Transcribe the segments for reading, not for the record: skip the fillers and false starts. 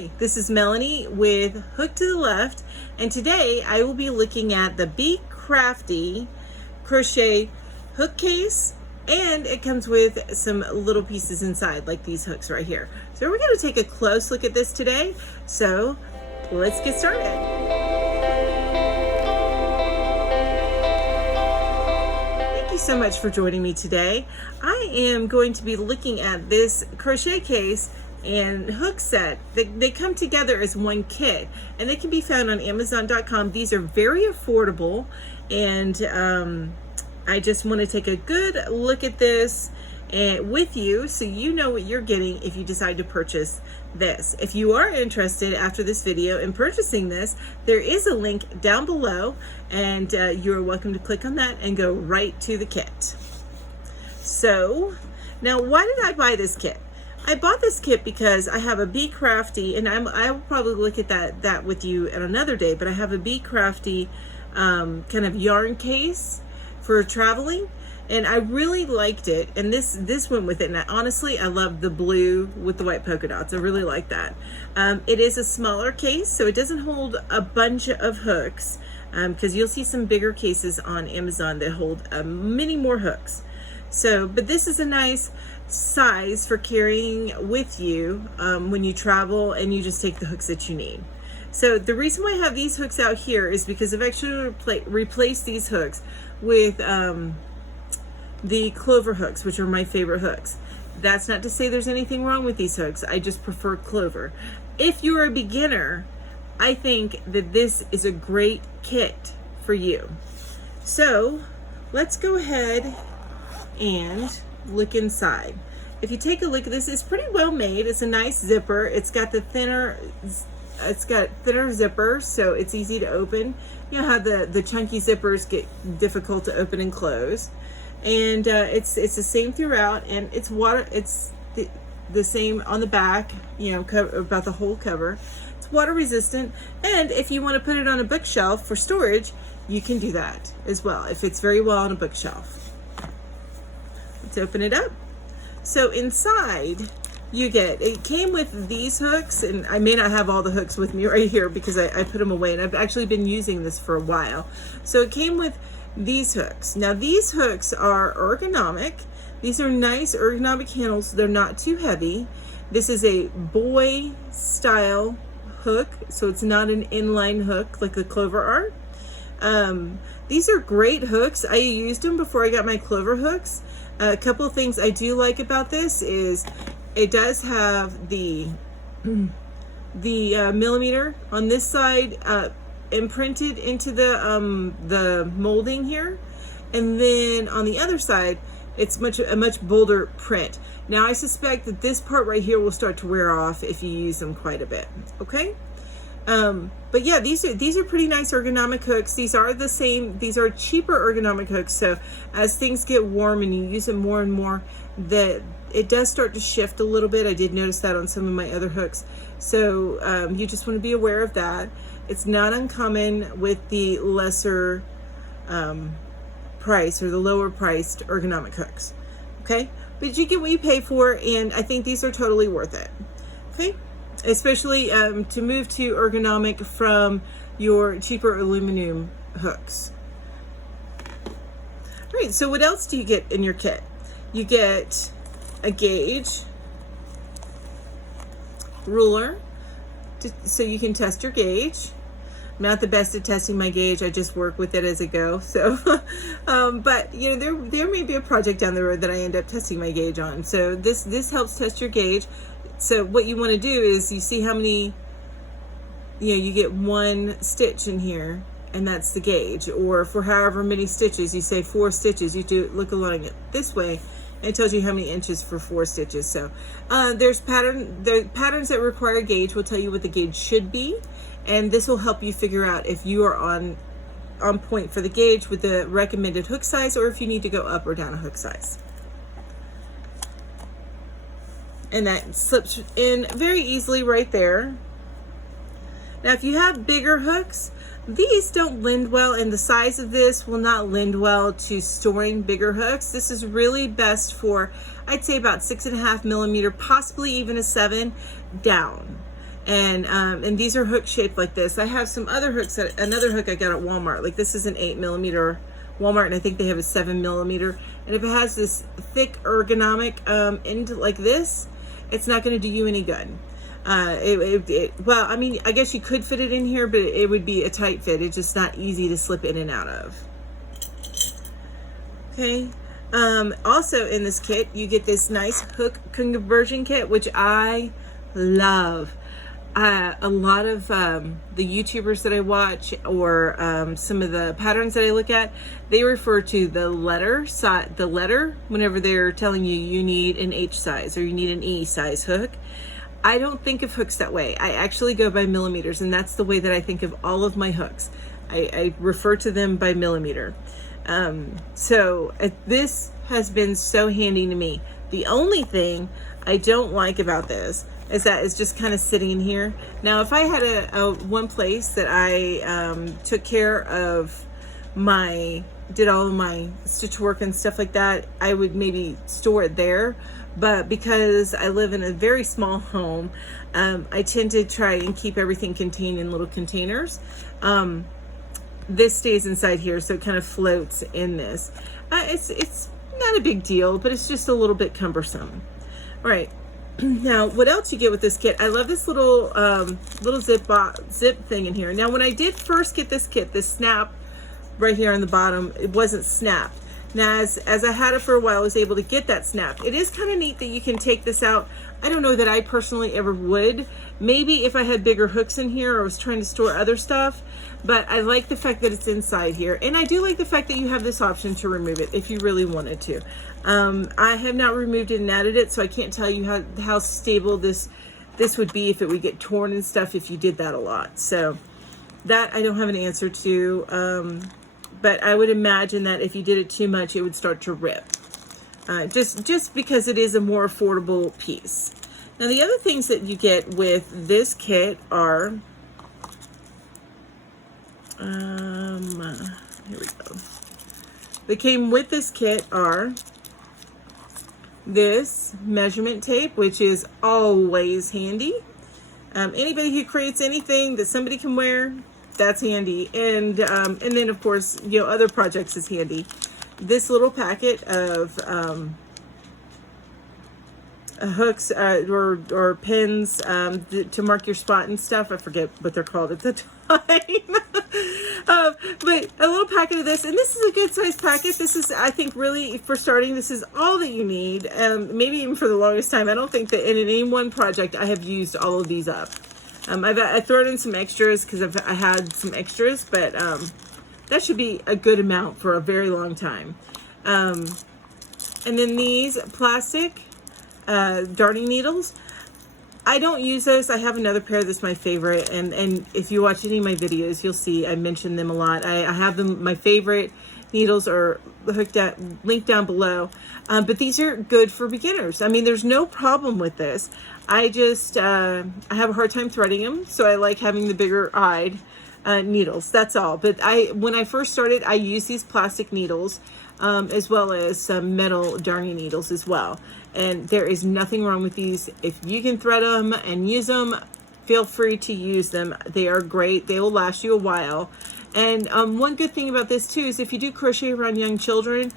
Hi, this is Melanie with Hook to the Left, and today I will be looking at the Be Craftee Crochet Hook Case, and it comes with some little pieces inside like these hooks right here. So we're going to take a close look at this today, so let's get started. Thank you so much for joining me today. I am going to be looking at this crochet case and hook set. They come together as one kit, and they can be found on Amazon.com. These are very affordable, and I just want to take a good look at this and with you so you know what you're getting if you decide to purchase this. If you are interested after this video in purchasing this, there is a link down below, and you're welcome to click on that and go right to the kit. So now, why did I buy this kit? I bought this kit because I have a Be Craftee, and I will probably look at that with you at another day, but I have a Be Craftee kind of yarn case for traveling, and I really liked it, and this went with it. And honestly, I love the blue with the white polka dots. I really like that. It is a smaller case, so it doesn't hold a bunch of hooks, because you'll see some bigger cases on Amazon that hold many more hooks. So, but this is a nice size for carrying with you when you travel, and you just take the hooks that you need. So the reason why I have these hooks out here is because I've actually replaced these hooks with the clover hooks, which are my favorite hooks. That's not to say there's anything wrong with these hooks. I just prefer clover. If you're a beginner, I think that this is a great kit for you. So let's go ahead and look inside. If you take a look at this, it's pretty well made. It's a nice zipper. It's got thinner zipper, so it's easy to open. You know how the chunky zippers get difficult to open and close. And it's the same throughout, and it's the same on the back, you know, about the whole cover. It's water resistant, and if you want to put it on a bookshelf for storage, you can do that as well. It fits very well on a bookshelf. Let's open it up. So inside it came with these hooks, and I may not have all the hooks with me right here because I put them away, and I've actually been using this for a while. So it came with these hooks. Now these hooks are ergonomic. These are nice ergonomic handles. They're not too heavy. This is a boy style hook, so it's not an inline hook like the clover are. These are great hooks. I used them before I got my clover hooks. A couple of things I do like about this is it does have the millimeter on this side imprinted into the molding here, and then on the other side it's a much bolder print. Now I suspect that this part right here will start to wear off if you use them quite a bit. Okay. But yeah, these are pretty nice ergonomic hooks. These are the same. These are cheaper ergonomic hooks. So as things get warm and you use them more and more, it does start to shift a little bit. I did notice that on some of my other hooks. So you just want to be aware of that. It's not uncommon with the lesser price or the lower priced ergonomic hooks. Okay, but you get what you pay for, and I think these are totally worth it. Okay. Especially to move to ergonomic from your cheaper aluminum hooks. All right, so what else do you get in your kit? You get a gauge, ruler, so you can test your gauge. I'm not the best at testing my gauge. I just work with it as I go. So, but you know, there may be a project down the road that I end up testing my gauge on. So this helps test your gauge. So what you want to do is you see how many, you know, you get one stitch in here, and that's the gauge. Or for however many stitches, you say 4 stitches, you do look along it this way, and it tells you how many inches for 4 stitches. So there's patterns that require a gauge will tell you what the gauge should be, and this will help you figure out if you are on point for the gauge with the recommended hook size, or if you need to go up or down a hook size. And that slips in very easily right there. Now if you have bigger hooks, these don't lend well, and the size of this will not lend well to storing bigger hooks. This is really best for, I'd say, about 6.5 millimeter, possibly even a 7 down. And these are hook shaped like this. I have some other hooks, another hook I got at Walmart. Like this is an 8mm Walmart, and I think they have a 7mm. And if it has this thick ergonomic end like this, it's not going to do you any good. Well, I mean, I guess you could fit it in here, but it would be a tight fit. It's just not easy to slip in and out of. Okay. Also in this kit, you get this nice hook conversion kit, which I love. A lot of the YouTubers that I watch, or some of the patterns that I look at, they refer to the letter whenever they're telling you you need an H size or you need an E size hook. I don't think of hooks that way. I actually go by millimeters, and that's the way that I think of all of my hooks. I refer to them by millimeter. So this has been so handy to me. The only thing I don't like about this is that it's just kind of sitting in here. Now, if I had a one place that I took care of did all of my stitch work and stuff like that, I would maybe store it there. But because I live in a very small home, I tend to try and keep everything contained in little containers. This stays inside here, so it kind of floats in this. It's not a big deal, but it's just a little bit cumbersome. All right. Now, what else you get with this kit? I love this little zip thing in here. Now, when I did first get this kit, this snap right here on the bottom, it wasn't snapped. Now, as I had it for a while, I was able to get that snap. It is kind of neat that you can take this out. I don't know that I personally ever would. Maybe if I had bigger hooks in here or was trying to store other stuff, but I like the fact that it's inside here. And I do like the fact that you have this option to remove it if you really wanted to. I have not removed it and added it, so I can't tell you how stable this would be if it would get torn and stuff if you did that a lot. So that I don't have an answer to. But I would imagine that if you did it too much, it would start to rip. Just because it is a more affordable piece. Now, the other things that you get with this kit are, here we go. That came with this kit are this measurement tape, which is always handy. Anybody who creates anything that somebody can wear, that's handy. And then of course, other projects is handy. This little packet of hooks or pins to mark your spot and stuff. I forget what they're called at the time. But a little packet of this, and this is a good size packet. This is, I think, really for starting, this is all that you need. Maybe even for the longest time. I don't think that in any one project I have used all of these up. I thrown in some extras because I had some extras, but that should be a good amount for a very long time. And then these plastic darning needles. I don't use those. I have another pair that's my favorite, and if you watch any of my videos, you'll see I mention them a lot. I have them. My favorite needles are linked down below, but these are good for beginners. I mean, there's no problem with this. I just I have a hard time threading them, so I like having the bigger eyed needles. That's all. But when I first started, I used these plastic needles as well as some metal darning needles as well. And there is nothing wrong with these. If you can thread them and use them, feel free to use them. They are great. They will last you a while. And one good thing about this too is if you do crochet around young children,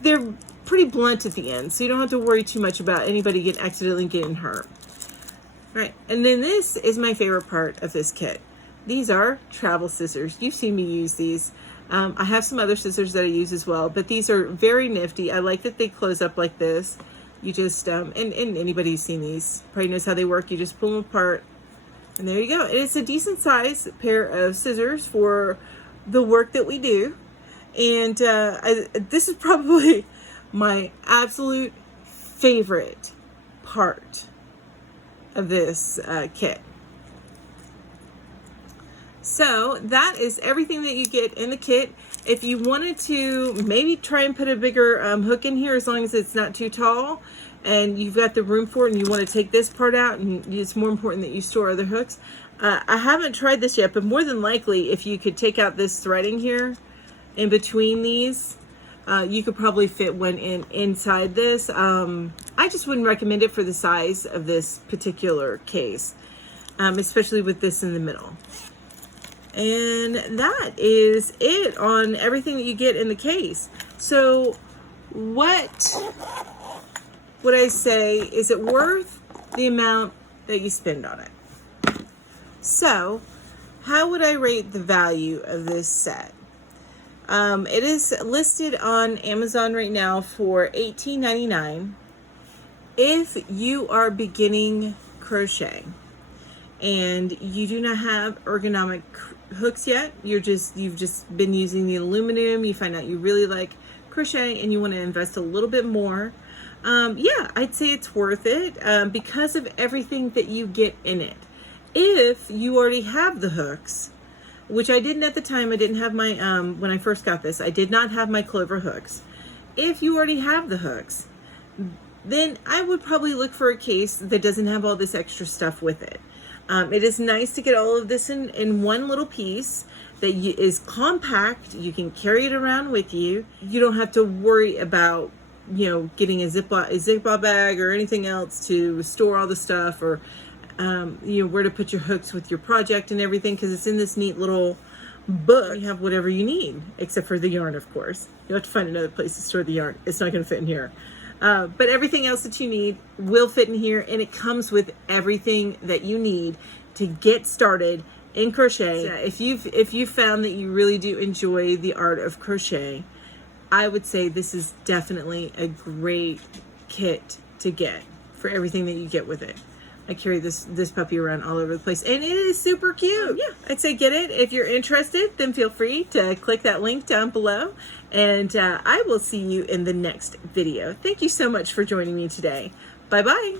they're pretty blunt at the end, so you don't have to worry too much about anybody accidentally getting hurt. All right, and then this is my favorite part of this kit. These are travel scissors. You've seen me use these. I have some other scissors that I use as well, but these are very nifty. I like that they close up like this. You just, and anybody who's seen these probably knows how they work. You just pull them apart, and there you go. And it's a decent size pair of scissors for the work that we do. And this is probably my absolute favorite part of this kit. So that is everything that you get in the kit. If you wanted to maybe try and put a bigger hook in here, as long as it's not too tall and you've got the room for it, and you want to take this part out, and it's more important that you store other hooks. I haven't tried this yet, but more than likely, if you could take out this threading here in between these, you could probably fit one inside this. I just wouldn't recommend it for the size of this particular case. especially with this in the middle. And that is it on everything that you get in the case. So what would I say, is it worth the amount that you spend on it? So how would I rate the value of this set? It is listed on Amazon right now for $18.99. If you are beginning crochet and you do not have ergonomic hooks yet, you've just been using the aluminum, you find out you really like crochet and you want to invest a little bit more, yeah, I'd say it's worth it because of everything that you get in it. If you already have the hooks, which I didn't at the time, I didn't have my, when I first got this, I did not have my clover hooks. If you already have the hooks, then I would probably look for a case that doesn't have all this extra stuff with it. It is nice to get all of this in one little piece that is compact. You can carry it around with you. You don't have to worry about, you know, getting a Ziploc bag or anything else to store all the stuff, or you know, where to put your hooks with your project and everything, because it's in this neat little book. You have whatever you need, except for the yarn, of course. You'll have to find another place to store the yarn. It's not going to fit in here. But everything else that you need will fit in here, and it comes with everything that you need to get started in crochet. So if you've found that you really do enjoy the art of crochet, I would say this is definitely a great kit to get for everything that you get with it. I carry this puppy around all over the place, and it is super cute. Yeah, I'd say get it. If you're interested, then feel free to click that link down below, and I will see you in the next video. Thank you so much for joining me today. Bye-bye.